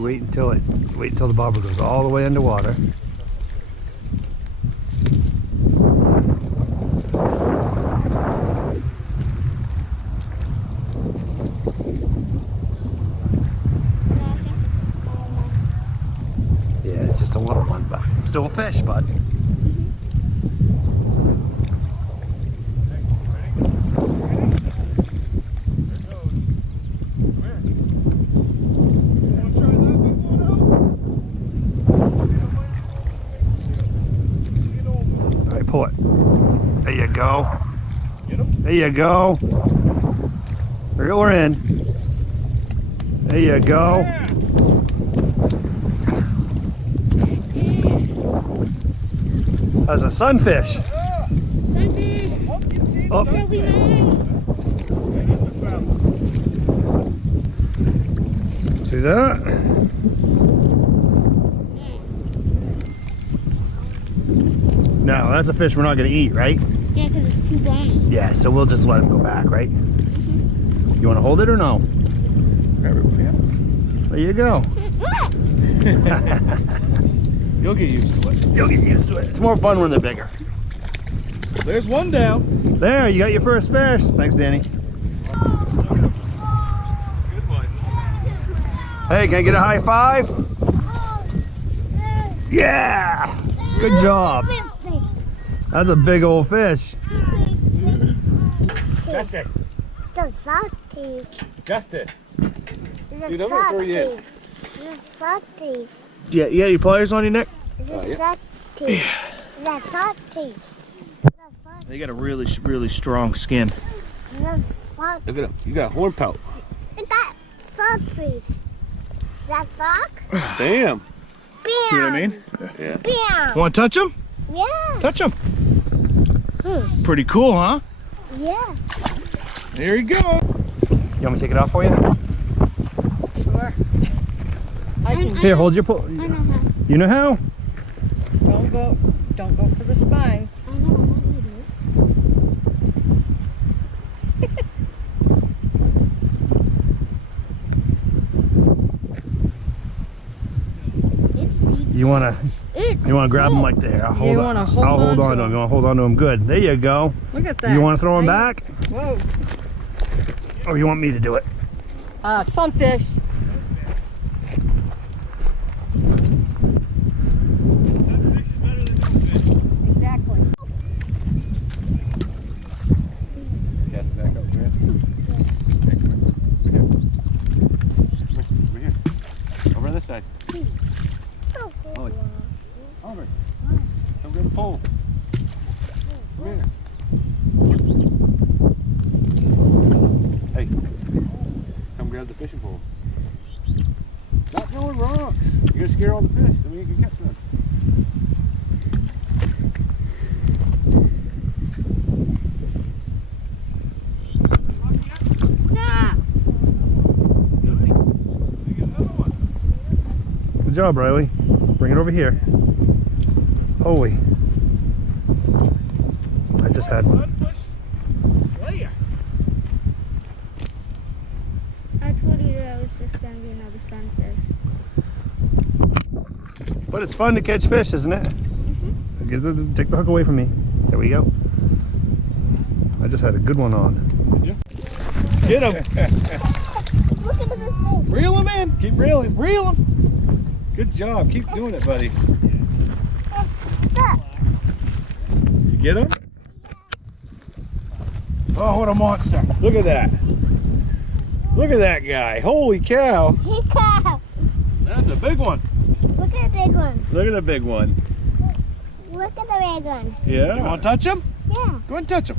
Wait until the bobber goes all the way underwater. Yeah, it's just a little one, but it's still a fish, bud. Pull it. There you go. There you go. Reel her in. There you go. That's a sunfish. Sunfish. Oh. See that? No, that's a fish we're not going to eat, right? Yeah, because it's too bony. Yeah, so we'll just let him go back, right? You want to hold it or no? Grab it, yeah. There you go. You'll get used to it. You'll get used to it. It's more fun when they're bigger. There's one down. There, you got your first fish. Thanks, Danny. Good one. Hey, can I get a high five? Yeah! Good job. That's a big old fish. Just it. The salty. Just it. The Dude, I'm gonna throw you in. The salty. Yeah, you got your pliers on your neck? The salty. The salty. They got a really strong skin. The salty. Look at him. You got a horn pout. That salty. That sock? Damn. Bam. See what I mean? Yeah. Bam. Want to touch them? Yeah. Touch them. Pretty cool, huh? Yeah. There you go. You want me to take it off for you? Sure. Here, hold your pull. I know how. You know how? Don't go for the spines. I know what you do. It's deep. You wanna grab them like there? I'll hold wanna hold I'll hold on on to to them. You wanna hold on to them? Good. There you go. Look at that. You want to throw them back, Whoa. or you want me to do it? Sunfish. Exactly. Cast it back up, man. Over here. Over on this side. Ollie. Oliver. Come get the pole. Come here. Hey. Come grab the fishing pole. Stop throwing rocks. You're going to scare all the fish. I mean, you can catch them. Good job, Riley. Bring it over here. Holy. I just had one. I told you that it was just going to be another sunfish. But it's fun to catch fish, isn't it? Take the hook away from me. There we go. I just had a good one on. Get him! Look at this fish. Reel him in. Keep reeling. Reel him. Good job. Keep doing it, buddy. Stop. You get him? Oh, what a monster. Look at that. Look at that guy. Holy cow. He cow. That's a big one. Look at the big one. Look at the big one. Look at the big one. Yeah. You want to touch him? Yeah. Go and touch him.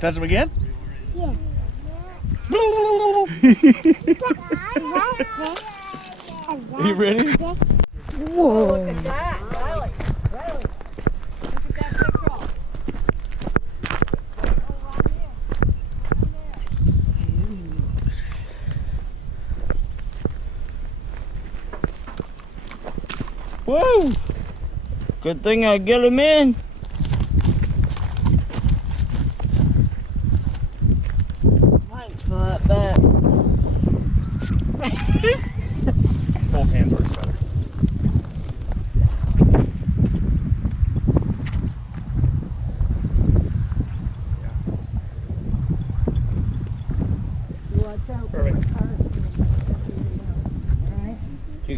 Touch him again? Yeah. You ready? Whoa. Look at that. Riley. Riley. Look at that big rock. Whoa! Good thing I get him in. Thanks for that bat.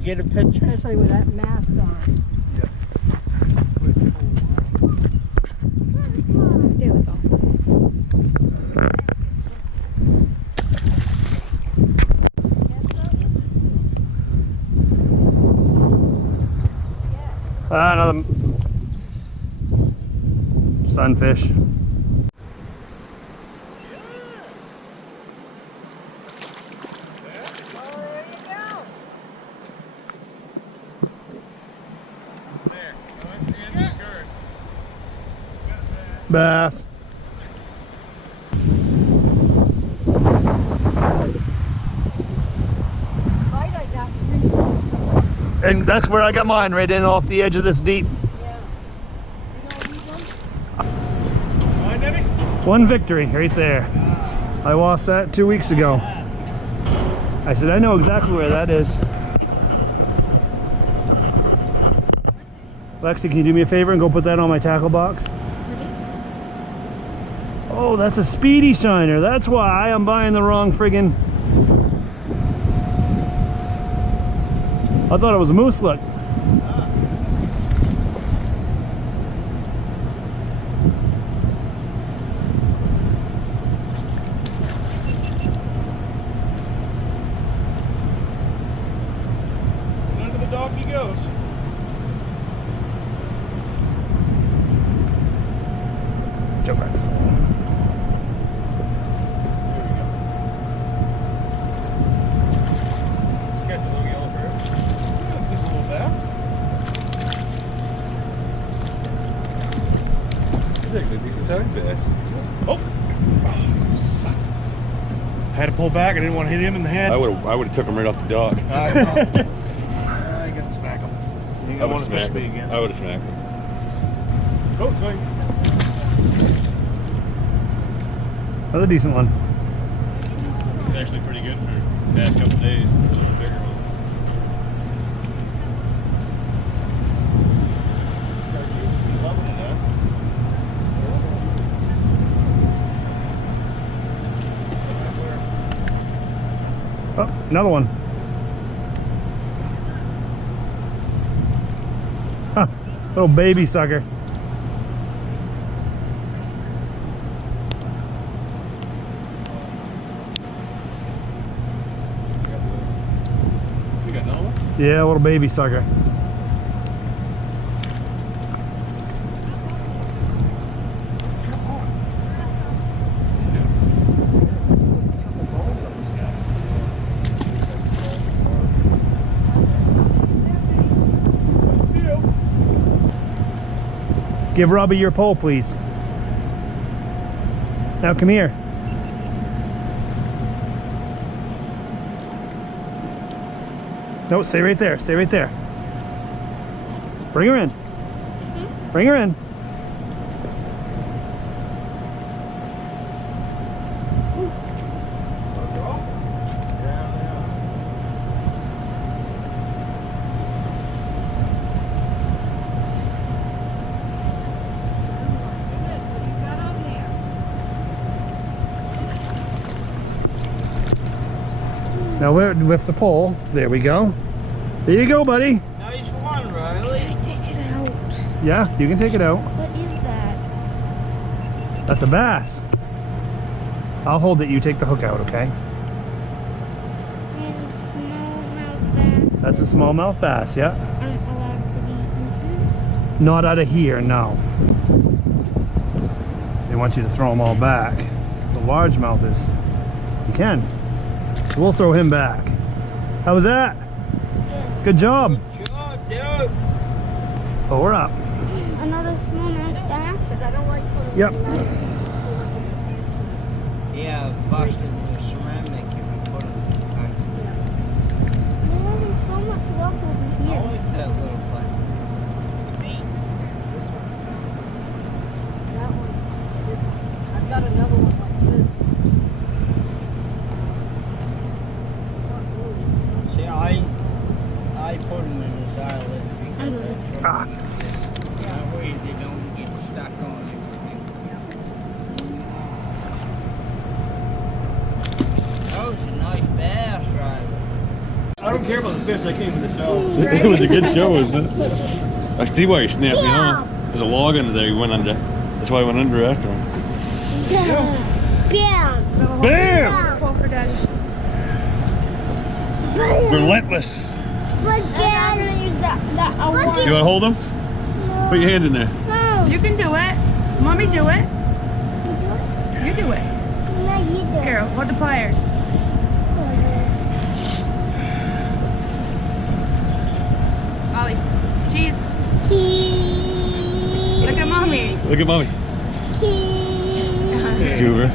get a picture? Especially with that mast on. There we go. Another sunfish. Bass. And that's where I got mine, right in off the edge of this deep. One victory right there. I lost that 2 weeks ago. I said, I know exactly where that is. Lexi, can you do me a favor and go put that on my tackle box? Oh, that's a speedy shiner. That's why I'm buying the wrong friggin'. I thought it was a moose look. Under the dog he goes. Jump backs. Oh! Had to pull back. I didn't want to hit him in the head. I would have took him right off the dock. I got to smack him. I would have smacked him. Again. I would have smacked him. Oh, swing. Another decent one. It's actually pretty good for the past couple days. Those are bigger ones. Oh, another one. Huh, little baby sucker. You got another one? Yeah, little baby sucker. Give Robbie your pole, please. Now come here. No, stay right there. Stay right there. Bring her in. Bring her in. Now with the pole, there we go. There you go, buddy. Nice one, Riley. Take it out. Yeah, you can take it out. What is that? That's a bass. I'll hold it, you take the hook out, okay? And smallmouth bass. That's a smallmouth bass, yeah. Aren't allowed to be eaten. Not out of here, no. They want you to throw them all back. The largemouth is, you can. So we'll throw him back. How was that? Good job. Good job, dude. Pull her up. Another smallmouth bass. Because I don't like putting Yep. Yeah, busted the ceramic if you put it. We're having so much luck over I here. like that little thing. This one. That one's. I've got another one like this. It's not blue. It's See, I put them in this island because that's Ah. that way they don't get stuck on everything. That was a nice bass, Riley. I don't care about the fish. I came for the show. It was a good show, wasn't it? I see why you snapped me off. There's a log under there you went under. That's why I went under after him. Bam! Bam! Call for daddy. Relentless. Look at I'm gonna use that one. You want to hold him? Put your hand in there. You can do it. Mommy, do it. You do it. No, you do. Here, hold the pliers. Ollie, cheese. Look at mommy. Look at mommy. Goober.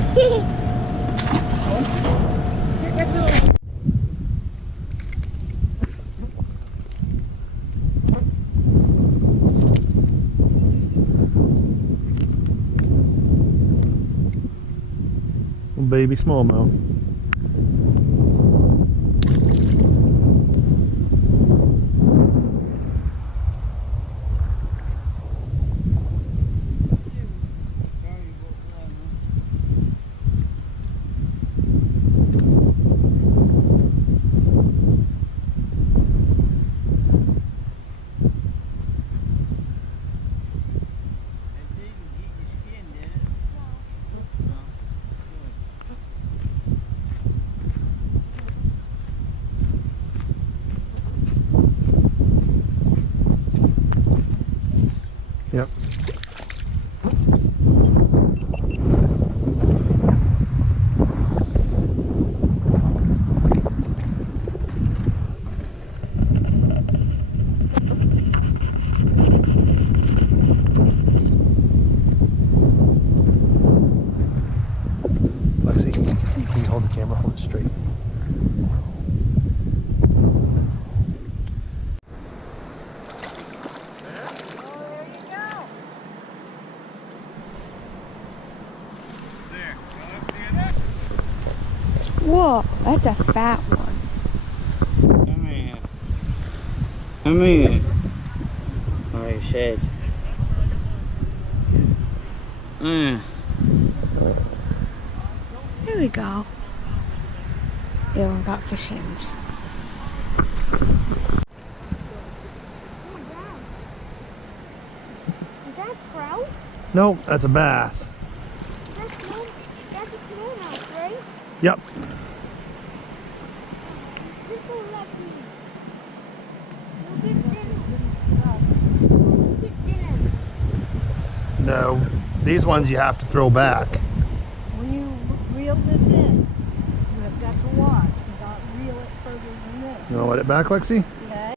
Baby smallmouth. Yep. Lexi, can you hold the camera? Hold it straight. Whoa, that's a fat one. Come here. Come here. Oh, he said. There we go. Yeah, we got fish hands. Is that a trout? Nope, that's a bass. That's a smallmouth, right? Yep. This is lucky. Look at this. No, these ones you have to throw back. When you reel this in, you have got to watch. You got to reel it further than this. You want to let it back, Lexi? Yeah.